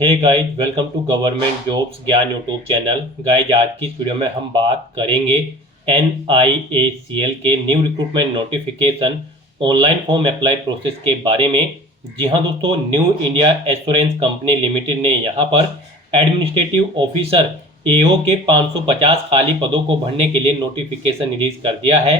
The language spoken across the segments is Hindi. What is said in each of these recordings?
Hey guys, welcome to government jobs Gyan YouTube channel. Guys, आज की इस वीडियो में हम बात करेंगे NIACL के new recruitment notification online form apply process के बारे में। जी हाँ दोस्तों, new India assurance company limited ने यहाँ पर एडमिनिस्ट्रेटिव ऑफिसर AO के 550 खाली पदों को भरने के लिए नोटिफिकेशन रिलीज कर दिया है।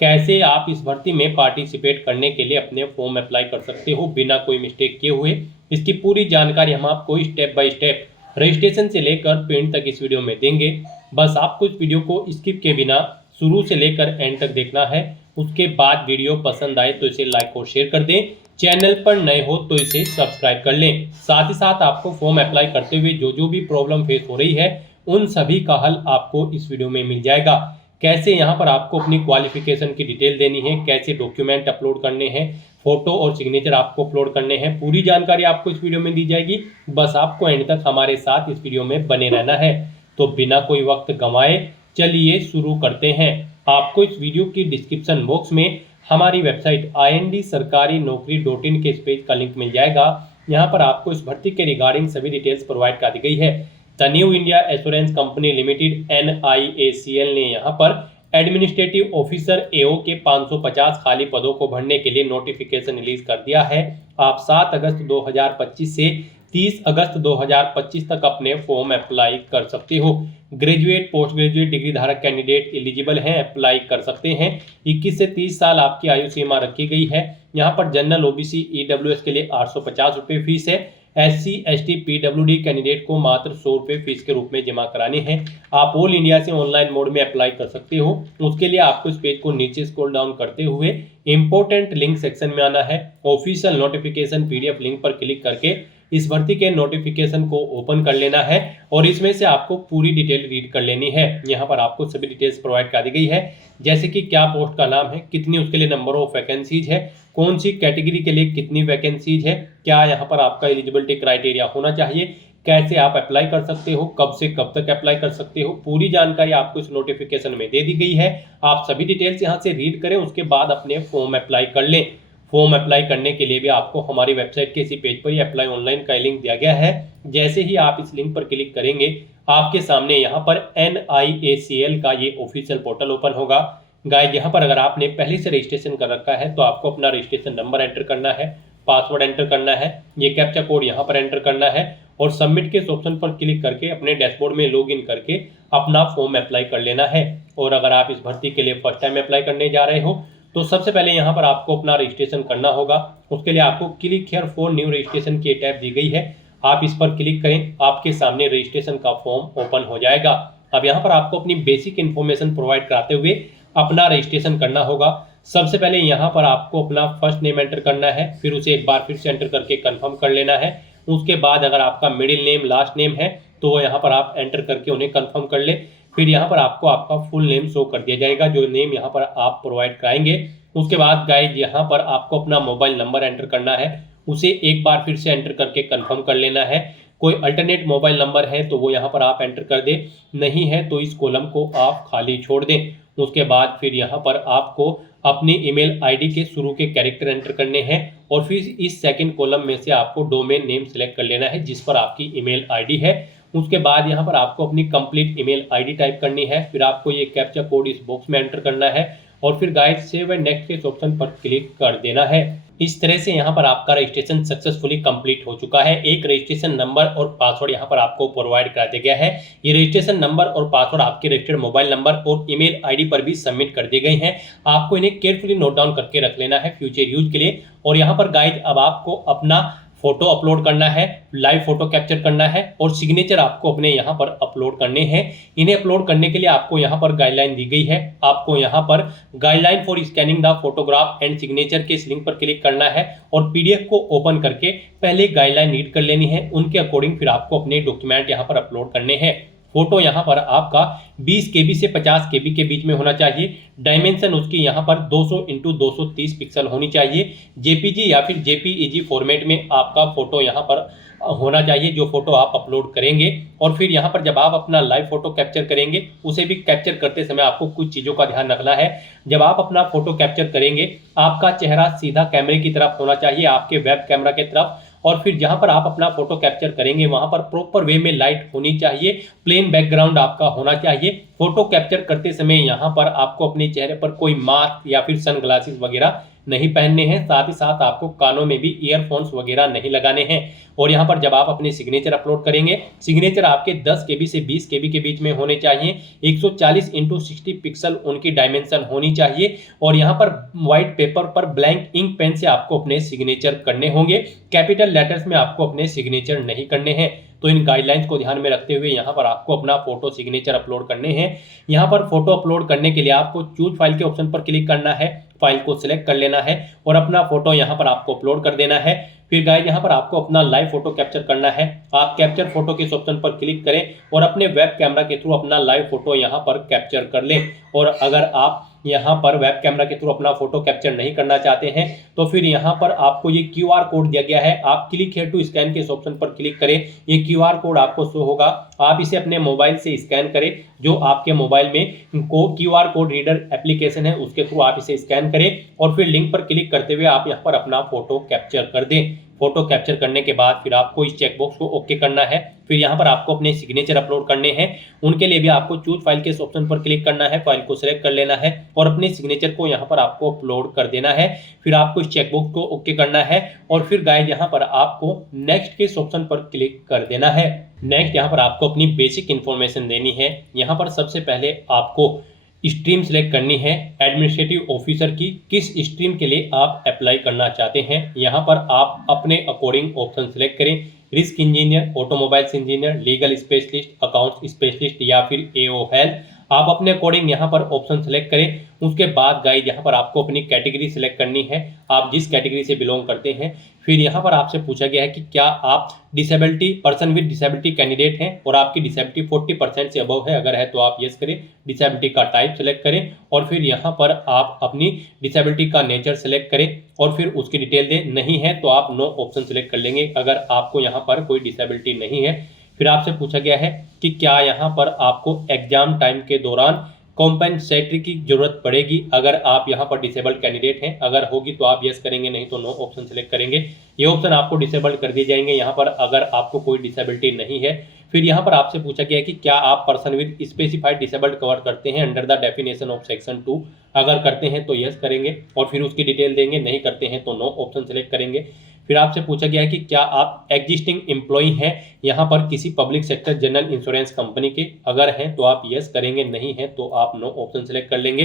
कैसे आप इस भर्ती में पार्टिसिपेट करने के लिए अपने फॉर्म अप्लाई कर सकते हो बिना कोई मिस्टेक किए हुए, इसकी पूरी जानकारी हम आपको स्टेप बाय स्टेप रजिस्ट्रेशन से लेकर पेंट तक इस वीडियो में देंगे। बस आपको इस वीडियो को स्किप के बिना शुरू से लेकर एंड तक देखना है। उसके बाद वीडियो पसंद आए तो इसे लाइक और शेयर कर दें। चैनल पर नए हो तो इसे सब्सक्राइब कर लें। साथ ही साथ आपको फॉर्म अप्लाई करते हुए जो भी प्रॉब्लम फेस हो रही है उन सभी का हल आपको इस वीडियो में मिल जाएगा। कैसे यहाँ पर आपको अपनी क्वालिफिकेशन की डिटेल देनी है, कैसे डॉक्यूमेंट अपलोड करने हैं, फोटो और सिग्नेचर आपको अपलोड करने हैं, पूरी जानकारी आपको इस वीडियो में दी जाएगी। बस आपको एंड तक हमारे साथ इस वीडियो में बने रहना है। तो बिना कोई वक्त गंवाए चलिए शुरू करते हैं। आपको इस वीडियो की डिस्क्रिप्शन बॉक्स में हमारी वेबसाइट IND-sarkari-naukri.in के इस पेज का लिंक मिल जाएगा। यहाँ पर आपको इस भर्ती के रिगार्डिंग सभी डिटेल्स प्रोवाइड कर दी गई है। The new India assurance company limited NIACL ने यहाँ पर एडमिनिस्ट्रेटिव ऑफिसर AO के 550 खाली पदों को भरने के लिए नोटिफिकेशन रिलीज कर दिया है। आप 7 अगस्त 2025 से 30 अगस्त 2025 तक अपने फॉर्म अप्लाई कर सकते हो। ग्रेजुएट, पोस्ट ग्रेजुएट डिग्री धारक कैंडिडेट एलिजिबल हैं, अप्लाई कर सकते हैं। 21 से 30 साल आपकी आयु सीमा रखी गई है। यहाँ पर जनरल, OBC, EWS के लिए 850 रुपये फीस है। SC, ST, PWD कैंडिडेट को मात्र 100 रुपये फीस के रूप में जमा कराने हैं। आप ऑल इंडिया से ऑनलाइन मोड में अप्लाई कर सकते हो। उसके लिए आपको इस पेज को नीचे स्क्रॉल डाउन करते हुए इंपॉर्टेंट लिंक सेक्शन में आना है। ऑफिशियल नोटिफिकेशन PDF लिंक पर क्लिक करके इस भर्ती के नोटिफिकेशन को ओपन कर लेना है और इसमें से आपको पूरी डिटेल रीड कर लेनी है। यहाँ पर आपको सभी डिटेल्स प्रोवाइड कर दी गई है, जैसे कि क्या पोस्ट का नाम है, कितनी उसके लिए नंबर ऑफ वैकेंसीज है, कौन सी कैटेगरी के लिए कितनी वैकेंसीज है, क्या यहाँ पर आपका एलिजिबिलिटी क्राइटेरिया होना चाहिए, कैसे आप अप्लाई कर सकते हो, कब से कब तक अप्लाई कर सकते हो, पूरी जानकारी आपको इस नोटिफिकेशन में दे दी गई है। आप सभी डिटेल्स यहाँ से रीड करें, उसके बाद अपने फॉर्म अप्लाई कर लें। फॉर्म अप्लाई करने के लिए भी आपको हमारी वेबसाइट के इसी पेज पर ही अप्लाई ऑनलाइन का लिंक दिया गया है। जैसे ही आप इस लिंक पर क्लिक करेंगे आपके सामने यहाँ पर NIACL का ये ऑफिशियल पोर्टल ओपन होगा। गाइस, यहाँ पर अगर आपने पहले से रजिस्ट्रेशन कर रखा है तो आपको अपना रजिस्ट्रेशन नंबर एंटर करना है, पासवर्ड एंटर करना है, ये कैप्चा कोड यहाँ पर एंटर करना है और सबमिट के ऑप्शन पर क्लिक करके अपने डैशबोर्ड में लॉगिन करके अपना फॉर्म अप्लाई कर लेना है। और अगर आप इस भर्ती के लिए फर्स्ट टाइम अप्लाई करने जा रहे हो तो सबसे पहले यहाँ पर आपको अपना रजिस्ट्रेशन करना होगा। उसके लिए आपको click here for new registration की टैब दी गई है, आप इस पर क्लिक करें, आपके सामने रजिस्ट्रेशन का फॉर्म ओपन हो जाएगा। अब यहाँ पर आपको अपनी बेसिक इन्फॉर्मेशन प्रोवाइड कराते हुए अपना रजिस्ट्रेशन करना होगा। सबसे पहले यहाँ पर आपको अपना फर्स्ट नेम एंटर करना है, फिर उसे एक बार फिर से एंटर करके कन्फर्म कर लेना है। उसके बाद अगर आपका मिडिल नेम, लास्ट नेम है तो यहाँ पर आप एंटर करके उन्हें कन्फर्म कर ले। फिर यहाँ पर आपको आपका फुल नेम शो कर दिया जाएगा, जो नेम यहाँ पर आप प्रोवाइड कराएंगे। उसके बाद गाइज यहाँ पर आपको अपना मोबाइल नंबर एंटर करना है, उसे एक बार फिर से एंटर करके कंफर्म कर लेना है। कोई अल्टरनेट मोबाइल नंबर है तो वो यहाँ पर आप एंटर कर दें, नहीं है तो इस कॉलम को आप खाली छोड़ दें। उसके बाद फिर यहाँ पर आपको अपनी ईमेल ID के शुरू के कैरेक्टर एंटर करने हैं और फिर इस सेकंड कॉलम में से आपको डोमेन नेम सेलेक्ट कर लेना है जिस पर आपकी ईमेल ID है। उसके बाद यहाँ पर आपको अपनी कंप्लीट ईमेल ID टाइप करनी है, फिर आपको ये कैप्चा कोड इस बॉक्स में एंटर करना है और फिर गाइस सेव एंड नेक्स्ट के ऑप्शन पर क्लिक कर देना है। इस तरह से यहाँ पर आपका रजिस्ट्रेशन सक्सेसफुली कंप्लीट हो चुका है। एक रजिस्ट्रेशन नंबर और पासवर्ड यहाँ पर आपको प्रोवाइड करा दिया गया है। ये रजिस्ट्रेशन नंबर और पासवर्ड आपके रजिस्टर्ड मोबाइल नंबर और ईमेल ID पर भी सबमिट कर दिए गए हैं। आपको इन्हें केयरफुली नोट डाउन करके रख लेना है फ्यूचर यूज के लिए। और यहाँ पर गाइज अब आपको अपना फोटो अपलोड करना है, लाइव फोटो कैप्चर करना है और सिग्नेचर आपको अपने यहाँ पर अपलोड करने हैं। इन्हें अपलोड करने के लिए आपको यहाँ पर गाइडलाइन दी गई है। आपको यहाँ पर guideline for scanning the photograph and signature के इस लिंक पर क्लिक करना है और PDF को ओपन करके पहले गाइडलाइन रीड कर लेनी है। उनके अकॉर्डिंग फिर आपको अपने डॉक्यूमेंट यहाँ पर अपलोड करने हैं। फोटो यहाँ पर आपका 20 KB से 50 KB के बीच में होना चाहिए। डायमेंशन उसकी यहाँ पर 200 × 230 पिक्सल होनी चाहिए। JPG या फिर JPEG फॉर्मेट में आपका फोटो यहाँ पर होना चाहिए जो फोटो आप अपलोड करेंगे। और फिर यहाँ पर जब आप अपना लाइव फोटो कैप्चर करेंगे उसे भी कैप्चर करते समय आपको कुछ चीज़ों का ध्यान रखना है। जब आप अपना फोटो कैप्चर करेंगे आपका चेहरा सीधा कैमरे की तरफ होना चाहिए, आपके वेब कैमरा की तरफ, और फिर जहां पर आप अपना फोटो कैप्चर करेंगे वहां पर प्रॉपर वे में लाइट होनी चाहिए, प्लेन बैकग्राउंड आपका होना चाहिए। फोटो कैप्चर करते समय यहां पर आपको अपने चेहरे पर कोई मास्क या फिर सनग्लासेस वगैरह नहीं पहनने हैं, साथ ही साथ आपको कानों में भी ईयरफोन्स वगैरह नहीं लगाने हैं। और यहाँ पर जब आप अपने सिग्नेचर अपलोड करेंगे, सिग्नेचर आपके 10 KB से 20 KB के बीच में होने चाहिए, 140x60 पिक्सल उनकी डायमेंशन होनी चाहिए। और यहाँ पर व्हाइट पेपर पर ब्लैंक इंक पेन से आपको अपने सिग्नेचर करने होंगे, कैपिटल लेटर्स में आपको अपने सिग्नेचर नहीं करने हैं। तो इन गाइडलाइंस को ध्यान में रखते हुए यहाँ पर आपको अपना फोटो सिग्नेचर अपलोड करने हैं। यहाँ पर फोटो अपलोड करने के लिए आपको चूज फाइल के ऑप्शन पर क्लिक करना है, फाइल को सिलेक्ट कर लेना है और अपना फोटो यहाँ पर आपको अपलोड कर देना है। फिर गाइस यहाँ पर आपको अपना लाइव फोटो कैप्चर करना है। आप कैप्चर फोटो के ऑप्शन पर क्लिक करें और अपने वेब कैमरा के थ्रू अपना लाइव फोटो यहाँ पर कैप्चर कर लें। और अगर आप यहाँ पर वेब कैमरा के थ्रू अपना फोटो कैप्चर नहीं करना चाहते हैं तो फिर यहाँ पर आपको ये QR कोड दिया गया है, आप क्लिक हियर टू स्कैन के ऑप्शन पर क्लिक करें। ये QR कोड आपको शो होगा, आप इसे अपने मोबाइल से स्कैन करें। जो आपके मोबाइल में QR कोड रीडर एप्लीकेशन है उसके थ्रू आप इसे स्कैन करें और फिर लिंक पर क्लिक करते हुए आप यहाँ पर अपना फोटो कैप्चर कर दें। फोटो कैप्चर करने के बाद फिर आपको इस चेकबॉक्स को ओके करना है। फिर यहाँ पर आपको अपने सिग्नेचर अपलोड करने हैं, उनके लिए भी आपको चूज फाइल के ऑप्शन पर क्लिक करना है, फाइल को सिलेक्ट कर लेना है और अपने सिग्नेचर को यहाँ पर आपको अपलोड कर देना है। फिर आपको इस चेकबॉक्स को ओके करना है और फिर गाइस यहाँ पर आपको नेक्स्ट के ऑप्शन पर क्लिक कर देना है। नेक्स्ट यहाँ पर आपको अपनी बेसिक इन्फॉर्मेशन देनी है। यहाँ पर सबसे पहले आपको स्ट्रीम सेलेक्ट करनी है, एडमिनिस्ट्रेटिव ऑफिसर की किस स्ट्रीम के लिए आप अप्लाई करना चाहते हैं। यहाँ पर आप अपने अकॉर्डिंग ऑप्शन सेलेक्ट करें, risk engineer, automobiles engineer, legal specialist, accounts specialist या फिर AO हेल्थ। आप अपने अकॉर्डिंग यहाँ पर ऑप्शन सेलेक्ट करें। उसके बाद गाइस यहाँ पर आपको अपनी कैटेगरी सेलेक्ट करनी है, आप जिस कैटेगरी से बिलोंग करते हैं। फिर यहाँ पर आपसे पूछा गया है कि क्या आप disability person with disability candidate हैं और आपकी डिसेबिलिटी 40% से अबव है, अगर है तो आप यस करें, डिसेबिलिटी का टाइप सेलेक्ट करें और फिर यहाँ पर आप अपनी डिसेबिलिटी का नेचर सेलेक्ट करें और फिर उसकी डिटेल दें। नहीं है तो आप नो ऑप्शन सेलेक्ट कर लेंगे अगर आपको यहाँ पर कोई डिसेबिलिटी नहीं है। फिर आपसे पूछा गया है कि क्या यहाँ पर आपको एग्जाम टाइम के दौरान कॉम्पेंसेटरी की जरूरत पड़ेगी, अगर आप यहाँ पर डिसेबल्ड कैंडिडेट हैं, अगर होगी तो आप यस करेंगे, नहीं तो नो ऑप्शन सेलेक्ट करेंगे। ये ऑप्शन आपको डिसेबल्ड कर दिए जाएंगे यहाँ पर अगर आपको कोई डिसेबिलिटी नहीं है। फिर यहाँ पर आपसे पूछा गया है कि क्या आप person with specified disabled cover करते हैं under the definition of section 2, अगर करते हैं तो यस करेंगे और फिर उसकी डिटेल देंगे, नहीं करते हैं तो नो ऑप्शन सेलेक्ट करेंगे। फिर आपसे पूछा गया है कि क्या आप एग्जिस्टिंग एम्प्लॉई हैं यहाँ पर किसी public sector general insurance company के, अगर हैं तो आप यस करेंगे, नहीं है तो आप नो ऑप्शन सेलेक्ट कर लेंगे।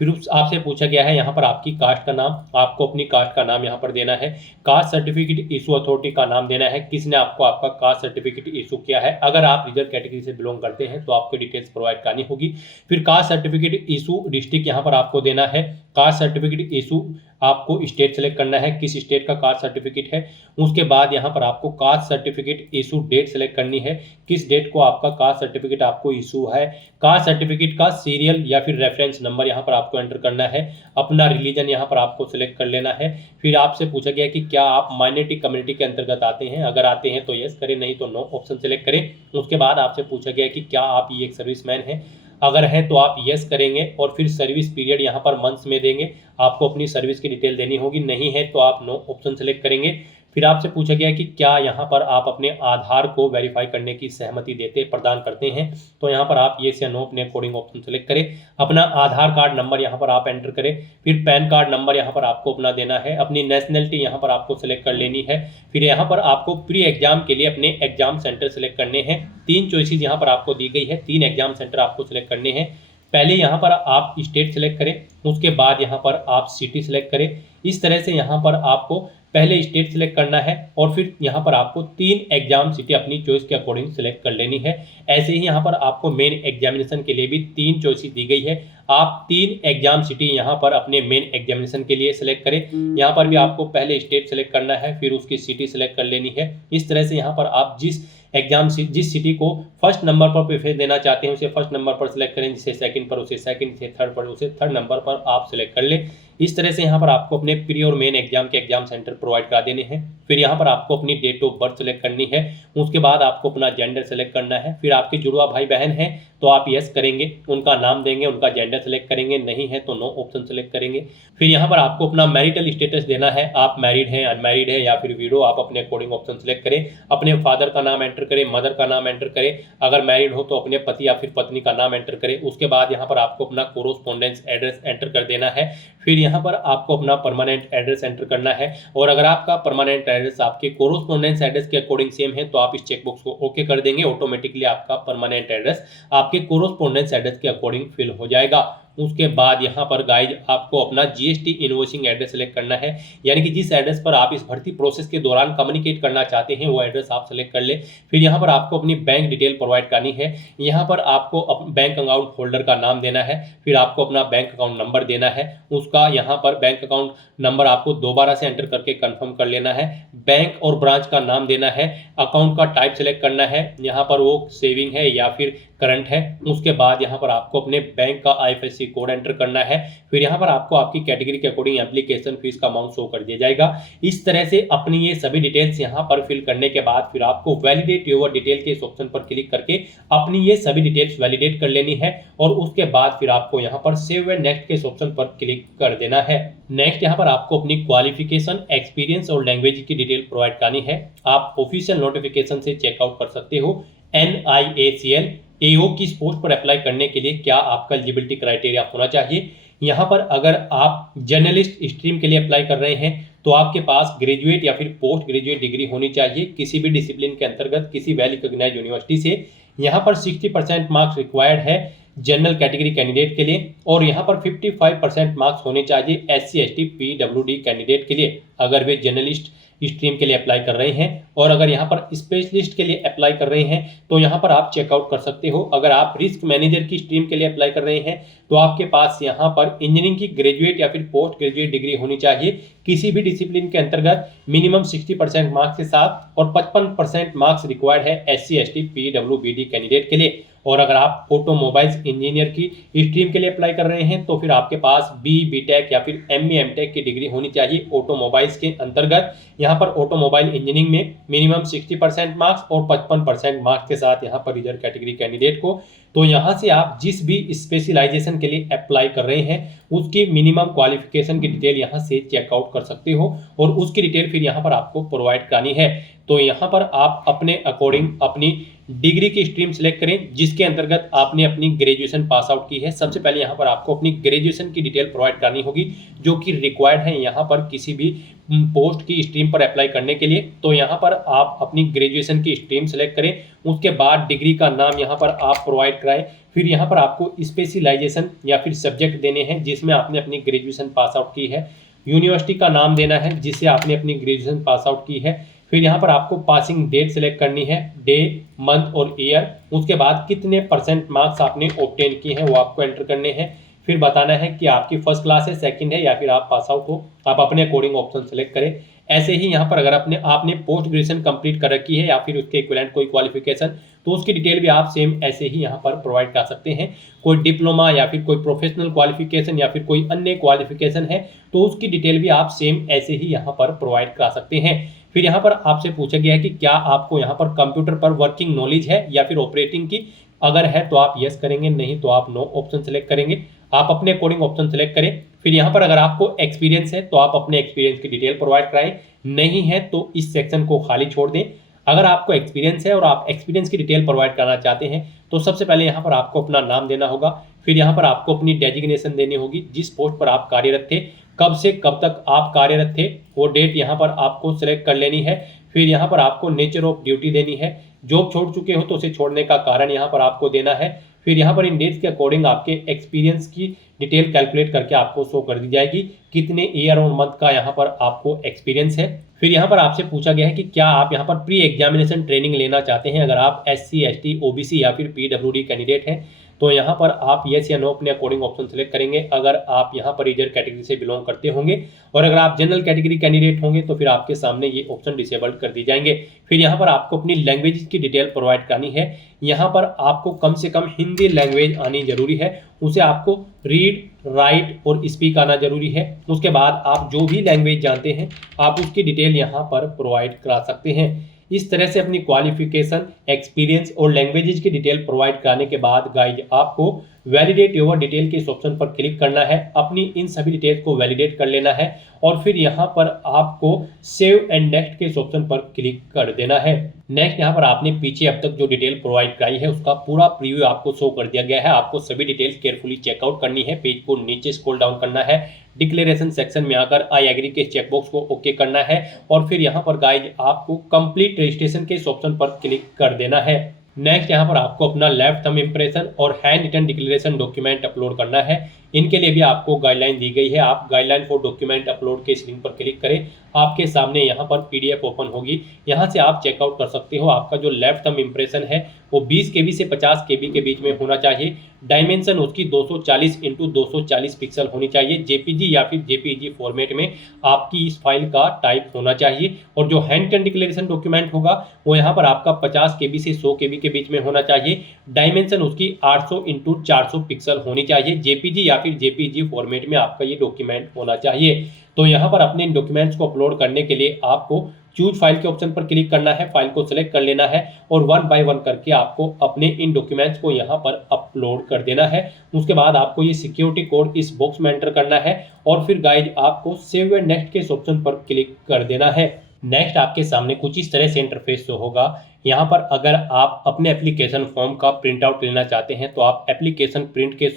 फिर आपसे पूछा गया है यहाँ पर आपकी कास्ट का नाम, आपको अपनी कास्ट का नाम यहाँ पर देना है, कास्ट सर्टिफिकेट इशू अथॉरिटी का नाम देना है, किसने आपको आपका कास्ट सर्टिफिकेट इशू किया है। अगर आप रिजर्व कैटेगरी से बिलोंग करते हैं तो आपको डिटेल्स प्रोवाइड करनी होगी। फिर कास्ट सर्टिफिकेट इशू डिस्ट्रिक्ट यहाँ पर आपको देना है, कास्ट सर्टिफिकेट इशू आपको स्टेट सेलेक्ट करना है, किस स्टेट का कास्ट सर्टिफिकेट है। उसके बाद यहाँ पर आपको caste certificate issue date select करनी है, किस डेट को आपका कास्ट सर्टिफिकेट आपको इशू है। कास्ट सर्टिफिकेट का सीरियल या फिर रेफरेंस नंबर यहाँ पर आपको एंटर करना है। अपना रिलीजन यहाँ पर आपको सिलेक्ट कर लेना है। फिर आपसे पूछा गया कि क्या आप माइनॉरिटी कम्युनिटी के अंतर्गत आते हैं, अगर आते हैं तो यस करें, नहीं तो नो ऑप्शन सेलेक्ट करें। उसके बाद आपसे पूछा गया कि क्या आप ये एक सर्विसमैन हैं, अगर है तो आप यस करेंगे और फिर सर्विस पीरियड यहाँ पर मंथ्स में देंगे, आपको अपनी सर्विस की डिटेल देनी होगी, नहीं है तो आप नो ऑप्शन सेलेक्ट करेंगे। फिर आपसे पूछा गया कि क्या यहाँ पर आप अपने आधार को वेरीफाई करने की सहमति प्रदान करते हैं, तो यहाँ पर आप येस या नो अपने अकॉर्डिंग ऑप्शन सेलेक्ट करें। अपना आधार कार्ड नंबर यहाँ पर आप एंटर करें। फिर पैन कार्ड नंबर यहाँ पर आपको अपना देना है। अपनी नेशनलिटी यहाँ पर आपको सिलेक्ट कर लेनी है। फिर यहाँ पर आपको प्री एग्जाम के लिए अपने एग्जाम सेंटर सेलेक्ट करने हैं। 3 चॉइसेस यहाँ पर आपको दी गई है, 3 एग्जाम सेंटर आपको सिलेक्ट करने हैं। पहले यहाँ पर आप स्टेट सेलेक्ट करें, उसके बाद यहाँ पर आप सिटी सेलेक्ट करें। इस तरह से यहाँ पर आपको पहले स्टेट सेलेक्ट करना है और फिर यहाँ पर आपको 3 एग्जाम सिटी अपनी चॉइस के अकॉर्डिंग सेलेक्ट कर लेनी है। ऐसे ही यहाँ पर आपको मेन एग्जामिनेशन के लिए भी 3 चॉइसेस दी गई है। आप 3 एग्जाम सिटी यहाँ पर अपने मेन एग्जामिनेशन के लिए सेलेक्ट करें। यहाँ पर भी आपको पहले स्टेट सेलेक्ट करना है, फिर उसकी सिटी सेलेक्ट कर लेनी है। इस तरह से यहाँ पर आप जिस सिटी को फर्स्ट नंबर पर प्रेफरेंस देना चाहते हैं उसे फर्स्ट नंबर पर सिलेक्ट करें, जिसे सेकंड पर उसे सेकंड, जिसे थर्ड पर उसे थर्ड नंबर पर आप सिलेक्ट कर लें। इस तरह से यहाँ पर आपको अपने प्री और मेन एग्जाम के एग्जाम सेंटर प्रोवाइड करा देने हैं। फिर यहाँ पर आपको अपनी डेट ऑफ बर्थ सेलेक्ट करनी है, उसके बाद आपको अपना जेंडर सेलेक्ट करना है। फिर आपके जुड़वा भाई बहन हैं तो आप यस करेंगे, उनका नाम देंगे, उनका जेंडर सेलेक्ट करेंगे, नहीं है तो नो ऑप्शन सेलेक्ट करेंगे। फिर यहाँ पर आपको अपना मैरिटल स्टेटस देना है, आप मैरिड हैं, अनमैरिड है या फिर विडो, आप अपने अकॉर्डिंग ऑप्शन सेलेक्ट करें। अपने फादर का नाम एंटर करें, मदर का नाम एंटर करें, अगर मैरिड हो तो अपने पति या फिर पत्नी का नाम एंटर करें। उसके बाद यहाँ पर आपको अपना कोरोस्पोंडेंस एड्रेस एंटर कर देना है। फिर यहाँ पर आपको अपना परमानेंट एड्रेस एंटर करना है, और अगर आपका परमानेंट एड्रेस आपके कोरोस्पोंडेंस एड्रेस के अकॉर्डिंग सेम है तो आप इस चेकबॉक्स को ओके कर देंगे। ऑटोमेटिकली आपका परमानेंट एड्रेस आपके कोरोस्पोंडेंस एड्रेस के अकॉर्डिंग फिल हो जाएगा। उसके बाद यहाँ पर गाइज आपको अपना जीएसटी इनवॉइसिंग एड्रेस सेलेक्ट करना है, यानी कि जिस एड्रेस पर आप इस भर्ती प्रोसेस के दौरान कम्युनिकेट करना चाहते हैं वो एड्रेस आप सेलेक्ट कर ले। फिर यहाँ पर आपको अपनी बैंक डिटेल प्रोवाइड करनी है, यहाँ पर आपको बैंक अकाउंट होल्डर का नाम देना है, फिर आपको अपना बैंक अकाउंट नंबर देना है, उसका यहाँ पर बैंक अकाउंट नंबर आपको दोबारा से एंटर करके कंफर्म कर लेना है, बैंक और ब्रांच का नाम देना है, अकाउंट का टाइप सेलेक्ट करना है, यहाँ पर वो सेविंग है या फिर करंट है। उसके बाद यहाँ पर आपको अपने बैंक का आईएफएससी कोड एंटर करना है। फिर यहाँ पर आपको आपकी कैटेगरी के अकॉर्डिंग एप्लीकेशन फीस का अमाउंट शो कर दिया जाएगा। इस तरह से अपनी ये सभी डिटेल्स यहाँ पर फिल करने के बाद फिर आपको वैलिडेट योर डिटेल के इस ऑप्शन पर क्लिक करके अपनी ये सभी डिटेल्स वैलिडेट कर लेनी है, और उसके बाद फिर आपको यहाँ पर सेव एंड नेक्स्ट के इस ऑप्शन पर क्लिक कर देना है। नेक्स्ट यहाँ पर आपको अपनी क्वालिफिकेशन, एक्सपीरियंस और लैंग्वेज की डिटेल प्रोवाइड करनी है। आप ऑफिशियल नोटिफिकेशन से चेकआउट कर सकते हो NIACL AO की पोस्ट पर अप्लाई करने के लिए क्या आपका एलिजिबिलिटी क्राइटेरिया होना चाहिए। यहाँ पर अगर आप जर्नलिस्ट स्ट्रीम के लिए अप्लाई कर रहे हैं तो आपके पास ग्रेजुएट या फिर पोस्ट ग्रेजुएट डिग्री होनी चाहिए किसी भी डिसिप्लिन के अंतर्गत किसी वेल रिकॉग्नाइज्ड यूनिवर्सिटी से। यहाँ पर 60% मार्क्स रिक्वायर्ड है जनरल कैटेगरी कैंडिडेट के लिए, और यहाँ पर 55% मार्क्स होने चाहिए SC ST PWD कैंडिडेट के लिए अगर वे जर्नलिस्ट स्ट्रीम के लिए अप्लाई कर रहे हैं। और अगर यहाँ पर स्पेशलिस्ट के लिए अप्लाई कर रहे हैं तो यहाँ पर आप चेकआउट कर सकते हो। अगर आप रिस्क मैनेजर की स्ट्रीम के लिए अप्लाई कर रहे हैं तो आपके पास यहाँ पर इंजीनियरिंग की ग्रेजुएट या फिर पोस्ट ग्रेजुएट डिग्री होनी चाहिए किसी भी डिसिप्लिन के अंतर्गत मिनिमम 60% मार्क्स के साथ, और 55% मार्क्स रिक्वायर्ड है SC ST PWD कैंडिडेट के लिए। और अगर आप ऑटोमोबाइल्स इंजीनियर की स्ट्रीम के लिए अप्लाई कर रहे हैं तो फिर आपके पास BTech या फिर ME MTech की डिग्री होनी चाहिए ऑटोमोबाइल्स के अंतर्गत। यहाँ पर ऑटोमोबाइल इंजीनियरिंग में मिनिमम 60% मार्क्स और 55% मार्क्स के साथ यहाँ पर रिजर्व कैटेगरी कैंडिडेट को। तो यहाँ से आप जिस भी स्पेशलाइजेशन के लिए अप्लाई कर रहे हैं उसकी मिनिमम क्वालिफिकेशन की डिटेल यहाँ से चेकआउट कर सकते हो, और उसकी डिटेल फिर यहाँ पर आपको प्रोवाइड करानी है। तो यहाँ पर आप अपने अकॉर्डिंग अपनी डिग्री की स्ट्रीम सेलेक्ट करें जिसके अंतर्गत आपने अपनी ग्रेजुएशन पास आउट की है। सबसे पहले यहाँ पर आपको अपनी ग्रेजुएशन की डिटेल प्रोवाइड करनी होगी जो कि रिक्वायर्ड है यहाँ पर किसी भी पोस्ट की स्ट्रीम पर अप्लाई करने के लिए। तो यहाँ पर आप अपनी ग्रेजुएशन की स्ट्रीम सेलेक्ट करें, उसके बाद डिग्री का नाम यहाँ पर आप प्रोवाइड कराएं। फिर यहाँ पर आपको स्पेशलाइजेशन या फिर सब्जेक्ट देने हैं जिसमें आपने अपनी ग्रेजुएशन पास आउट की है, यूनिवर्सिटी का नाम देना है जिससे आपने अपनी ग्रेजुएशन पास आउट की है। फिर यहाँ पर आपको पासिंग डेट सेलेक्ट करनी है, डे, मंथ और ईयर। उसके बाद कितने % मार्क्स आपने ऑब्टेन किए हैं वो आपको एंटर करने हैं। फिर बताना है कि आपकी फर्स्ट क्लास है, सेकंड है या फिर आप पास आउट हो, आप अपने अकॉर्डिंग ऑप्शन सेलेक्ट करें। ऐसे ही यहाँ पर अगर आपने पोस्ट ग्रेजुएशन कंप्लीट कर रखी है या फिर उसके इक्विवेलेंट कोई क्वालिफिकेशन तो उसकी डिटेल भी आप सेम ऐसे ही यहाँ पर प्रोवाइड कर सकते हैं। कोई डिप्लोमा या फिर कोई प्रोफेशनल क्वालिफिकेशन या फिर कोई अन्य क्वालिफिकेशन है तो उसकी डिटेल भी आप सेम ऐसे ही यहाँ पर प्रोवाइड करा सकते हैं। फिर यहाँ पर आपसे पूछा गया है कि क्या आपको यहाँ पर कंप्यूटर पर वर्किंग नॉलेज है या फिर ऑपरेटिंग की, अगर है तो आप यस करेंगे, नहीं तो आप नो ऑप्शन सेलेक्ट करेंगे। आप अपने अकॉर्डिंग ऑप्शन सेलेक्ट करें। फिर यहाँ पर अगर आपको एक्सपीरियंस है तो आप अपने एक्सपीरियंस की डिटेल प्रोवाइड कराएं, नहीं है तो इस सेक्शन को खाली छोड़ दें। अगर आपको एक्सपीरियंस है और आप एक्सपीरियंस की डिटेल प्रोवाइड करना चाहते हैं तो सबसे पहले यहाँ पर आपको अपना नाम देना होगा। फिर यहाँ पर आपको अपनी डेजिग्नेशन देनी होगी, जिस पोस्ट पर आप कार्यरत थे, कब से कब तक आप कार्यरत थे वो डेट यहाँ पर आपको सेलेक्ट कर लेनी है। फिर यहाँ पर आपको नेचर ऑफ ड्यूटी देनी है, जॉब छोड़ चुके हो तो उसे छोड़ने का कारण यहाँ पर आपको देना है। फिर यहाँ पर इन डेट्स के अकॉर्डिंग आपके एक्सपीरियंस की डिटेल कैलकुलेट करके आपको शो कर दी जाएगी कितने ईयर और मंथ का यहाँ पर आपको एक्सपीरियंस है। फिर यहाँ पर आपसे पूछा गया है कि क्या आप यहाँ पर प्री एग्जामिनेशन ट्रेनिंग लेना चाहते हैं, अगर आप SC ST OBC या फिर PWD कैंडिडेट हैं तो यहाँ पर आप यस या नो अपने अकॉर्डिंग ऑप्शन सेलेक्ट करेंगे। अगर आप यहाँ पर रिजर्व कैटेगरी से बिलोंग करते होंगे और अगर आप जनरल कैटेगरी कैंडिडेट होंगे तो फिर आपके सामने ये ऑप्शन डिसेबल्ड कर दी जाएंगे। फिर यहाँ पर आपको अपनी लैंग्वेज की डिटेल प्रोवाइड करनी है। यहाँ पर आपको कम से कम हिंदी लैंग्वेज आनी जरूरी है, उसे आपको रीड, राइट और स्पीक आना जरूरी है। उसके बाद आप जो भी लैंग्वेज जानते हैं आप उसकी डिटेल यहाँ पर प्रोवाइड करा सकते हैं। इस तरह से अपनी क्वालिफिकेशन, एक्सपीरियंस और लैंग्वेजेज की डिटेल प्रोवाइड कराने के बाद गाइज आपको वैलिडेट योर डिटेल के इस ऑप्शन पर क्लिक करना है। अपनी इन सभी डिटेल्स को वैलिडेट कर लेना है और फिर यहाँ पर आपको सेव एंड नेक्स्ट के इस ऑप्शन पर क्लिक कर देना है। नेक्स्ट यहाँ पर आपने पीछे अब तक जो डिटेल प्रोवाइड कराई है उसका पूरा प्रीव्यू आपको शो कर दिया गया है। आपको सभी डिटेल्स केयरफुली चेकआउट करनी है। पेज को नीचे स्क्रॉल डाउन करना है, डिक्लेरेशन सेक्शन में आकर आई एग्री के चेकबॉक्स को ओके करना है और फिर यहाँ पर गाइज आपको कंप्लीट रजिस्ट्रेशन के इस ऑप्शन पर क्लिक कर देना है। नेक्स्ट यहाँ पर आपको अपना लेफ्ट थंब इंप्रेशन और hand written declaration document upload करना है। इनके लिए भी आपको गाइडलाइन दी गई है। आप गाइडलाइन फॉर डॉक्यूमेंट अपलोड के इस लिंक पर क्लिक करें, आपके सामने यहाँ पर पीडीएफ ओपन होगी। यहाँ से आप चेकआउट कर सकते हो। आपका जो लेफ्ट थंब इंप्रेशन है वो 20 KB से 50 KB के बीच में होना चाहिए। डायमेंशन उसकी 240 × 240 पिक्सल होनी चाहिए। जेपीजी या फिर जेपीईजी फॉर्मेट में आपकी इस फाइल का टाइप होना चाहिए। और जो हैंड रिटन डिक्लेरेशन डॉक्यूमेंट होगा वो यहाँ पर आपका 50 KB से 100 KB के बीच में होना चाहिए। डायमेंशन उसकी 800 × 400 पिक्सल होनी चाहिए। जेपीजी या फिर जेपीजी फॉर्मेट में आपका ये डॉक्यूमेंट होना चाहिए। तो यहाँ पर अपने डॉक्यूमेंट्स को अपलोड करने के लिए आपको चूज फाइल के ऑप्शन पर क्लिक करना है, फाइल को सिलेक्ट कर लेना है और 1 बाय 1 करके आपको अपने इन डॉक्यूमेंट्स को यहाँ पर अपलोड कर देना है। उसके बाद आपको ये सिक्योरिटी कोड इस बॉक्स में एंटर करना है और फिर गाइज आपको सेव एंड नेक्स्ट के इस ऑप्शन पर क्लिक कर देना है। नेक्स्ट आपके सामने कुछ इस तरह से इंटरफेस शो होगा। यहाँ पर अगर आप अपने एप्लीकेशन फॉर्म का प्रिंट आउट लेना चाहते हैं तो आप एप्लीकेशन प्रिंट के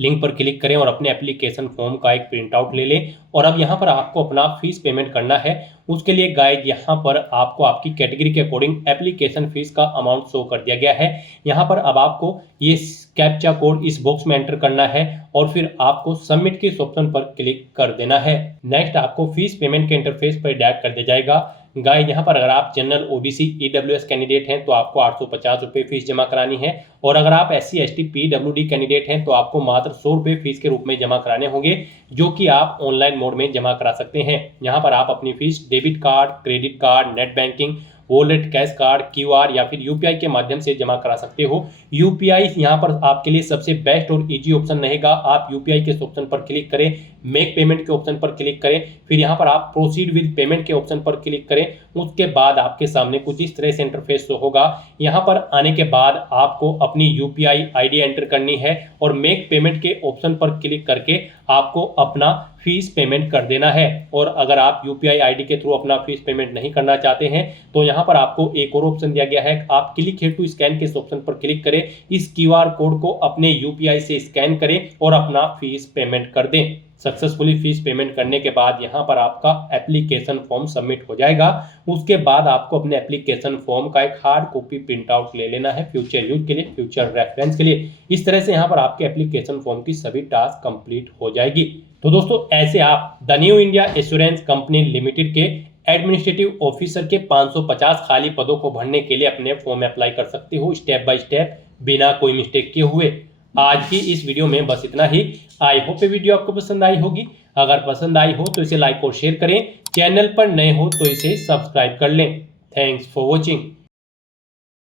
लिंक पर क्लिक करें और अपने एप्लीकेशन फॉर्म का एक प्रिंट आउट ले लें। और अब यहाँ पर आपको अपना फीस पेमेंट करना है। उसके लिए गाइड यहाँ पर आपको आपकी कैटेगरी के अकॉर्डिंग एप्लीकेशन फीस का अमाउंट शो कर दिया गया है। यहाँ पर अब आपको ये कैप्चा कोड इस बॉक्स में एंटर करना है और फिर आपको सबमिट के इस ऑप्शन पर क्लिक कर देना है। नेक्स्ट आपको फीस पेमेंट के इंटरफेस पर डायरेक्ट कर दिया जाएगा। गाइस यहाँ पर अगर आप जनरल ओबीसी ईडब्ल्यूएस कैंडिडेट हैं तो आपको 850 रुपये फीस जमा करानी है और अगर आप SC ST PWD कैंडिडेट हैं तो आपको मात्र 100 रुपये फीस के रूप में जमा कराने होंगे, जो कि आप ऑनलाइन मोड में जमा करा सकते हैं। यहाँ पर आप अपनी fees debit card, credit card, net banking, wallet, cash card, QR या फिर UPI के माध्यम से जमा करा सकते हो। UPI यहाँ पर आपके लिए सबसे बेस्ट और इजी ऑप्शन रहेगा। आप UPI के ऑप्शन पर क्लिक करें, मेक पेमेंट के ऑप्शन पर क्लिक करें, फिर यहाँ पर आप प्रोसीड विद पेमेंट के ऑप्शन पर क्लिक करें। उसके बाद आपके सामने कुछ इस तरह से इंटरफेस होगा। यहाँ पर आने के बाद आपको अपनी UPI ID एंटर करनी है और मेक पेमेंट के ऑप्शन पर क्लिक करके आपको अपना फीस पेमेंट कर देना है। और अगर आप UPI ID के थ्रू अपना फीस पेमेंट नहीं करना चाहते हैं तो यहाँ पर आपको एक और ऑप्शन दिया गया है। आप क्लिक हियर टू स्कैन के ऑप्शन पर क्लिक करें, इस QR कोड को अपने UPI से स्कैन करें और अपना फीस पेमेंट कर दें। सक्सेसफुली फीस पेमेंट करने के बाद यहाँ पर आपका एप्लीकेशन फॉर्म सबमिट हो जाएगा। उसके बाद आपको अपने एप्लीकेशन फॉर्म का एक हार्ड कॉपी प्रिंट आउट ले लेना है फ्यूचर यूज के लिए, फ्यूचर रेफरेंस के लिए। इस तरह से यहाँ पर आपके एप्लीकेशन फॉर्म की सभी टास्क कंप्लीट हो जाएगी। तो दोस्तों ऐसे आप the new India assurance company limited के एडमिनिस्ट्रेटिव ऑफिसर के 550 खाली पदों को भरने के लिए अपने फॉर्म अप्लाई कर सकते हो, स्टेप बाय स्टेप, बिना कोई मिस्टेक किए हुए। आज की इस वीडियो में बस इतना ही। आई होप ये वीडियो आपको पसंद आई होगी। अगर पसंद आई हो तो इसे लाइक और शेयर करें। चैनल पर नए हो तो इसे सब्सक्राइब कर लें। Thanks for watching.